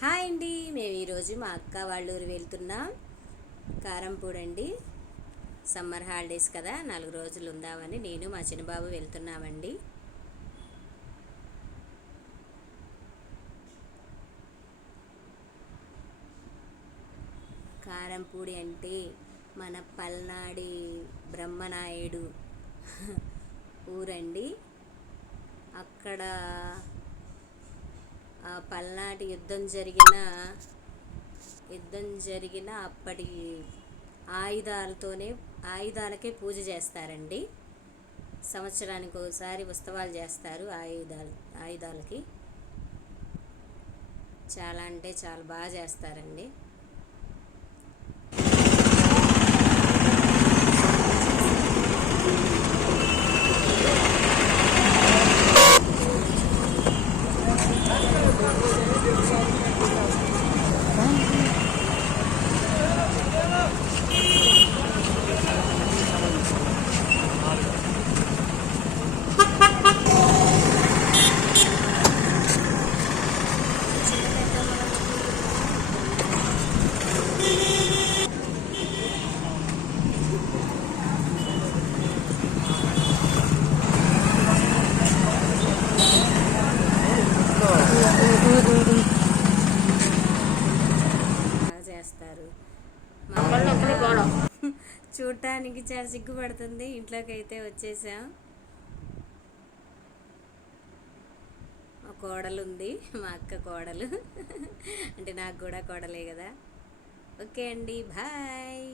Hi అండి, మేము ఈరోజు మా అక్క వాళ్ళ ఊరు వెళ్తున్నాం. కారంపూడి అండి. సమ్మర్ హాలిడేస్ కదా, 4 రోజులు ఉందామని నేను మా చిన్నబాబు వెళ్తున్నామండి. కారంపూడి అంటే మన పల్నాడి బ్రహ్మనాయుడు ఊరండి. అక్కడ పల్నాటి యుద్ధం జరిగిన అప్పటి ఆయుధాలకే పూజ చేస్తారండి. సంవత్సరానికి ఒకసారి ఉత్సవాలు చేస్తారు ఆయుధాలకి. చాలా అంటే చాలా బాగా చేస్తారండి. చేస్తారు. చూడటానికి చాలా సిగ్గుపడుతుంది. ఇంట్లోకి అయితే వచ్చేసాం. మా కోడలు ఉంది, మా అక్క కోడలు అంటే నాకు కూడా కోడలే కదా. ఓకే అండి, బాయ్.